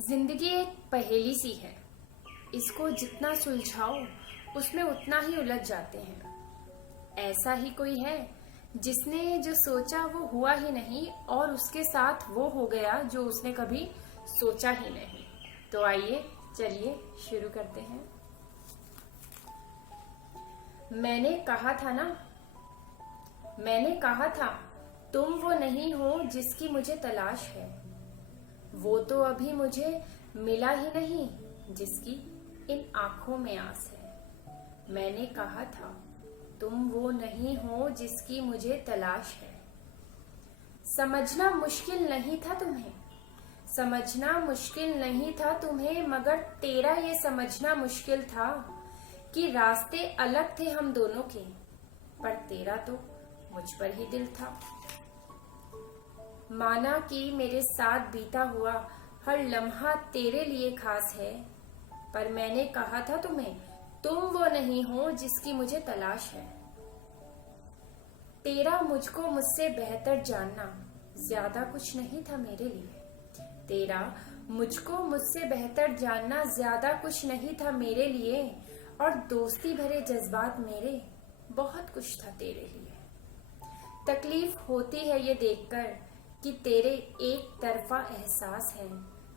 जिंदगी एक पहेली सी है। इसको जितना सुलझाओ उसमें उतना ही उलझ जाते हैं। ऐसा ही कोई है जिसने जो सोचा वो हुआ ही नहीं और उसके साथ वो हो गया जो उसने कभी सोचा ही नहीं। तो आइए चलिए शुरू करते हैं। मैंने कहा था तुम वो नहीं हो जिसकी मुझे तलाश है। वो तो अभी मुझे मिला ही नहीं जिसकी इन आंखों में आस है। मैंने कहा था तुम वो नहीं हो जिसकी मुझे तलाश है। समझना मुश्किल नहीं था तुम्हें मगर तेरा ये समझना मुश्किल था कि रास्ते अलग थे हम दोनों के, पर तेरा तो मुझ पर ही दिल था। माना कि मेरे साथ बीता हुआ हर लम्हा तेरे लिए खास है, पर मैंने कहा था तुम्हें तुम वो नहीं हो जिसकी मुझे तलाश है। तेरा मुझको मुझसे बेहतर जानना ज्यादा कुछ नहीं था मेरे लिए। तेरा मुझको मुझसे बेहतर जानना ज्यादा कुछ नहीं था मेरे लिए, और दोस्ती भरे जज्बात मेरे बहुत कुछ था तेरे लिए। तकलीफ होती है ये देखकर कि तेरे एक तरफा एहसास है,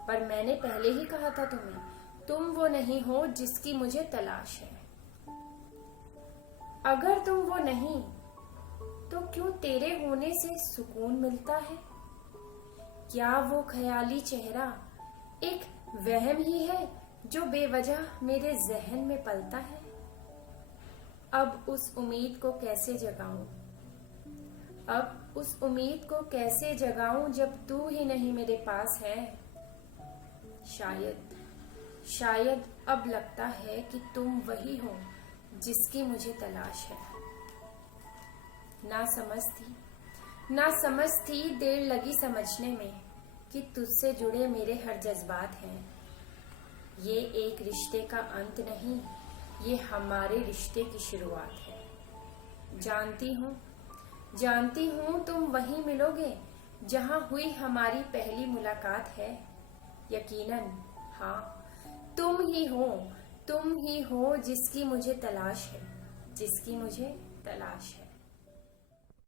पर मैंने पहले ही कहा था तुम्हें तुम वो नहीं हो जिसकी मुझे तलाश है। अगर तुम वो नहीं तो क्यों तेरे होने से सुकून मिलता है? क्या वो ख्याली चेहरा एक वहम ही है जो बेवजह मेरे जहन में पलता है? अब उस उम्मीद को कैसे जगाऊं जब तू ही नहीं मेरे पास है? शायद अब लगता है कि तुम वही हो जिसकी मुझे तलाश है। ना समझ थी देर लगी समझने में कि तुझसे जुड़े मेरे हर जज्बात हैं। ये एक रिश्ते का अंत नहीं, ये हमारे रिश्ते की शुरुआत है। जानती हूँ तुम वहीं मिलोगे जहाँ हुई हमारी पहली मुलाकात है। यकीनन हाँ, तुम ही हो जिसकी मुझे तलाश है।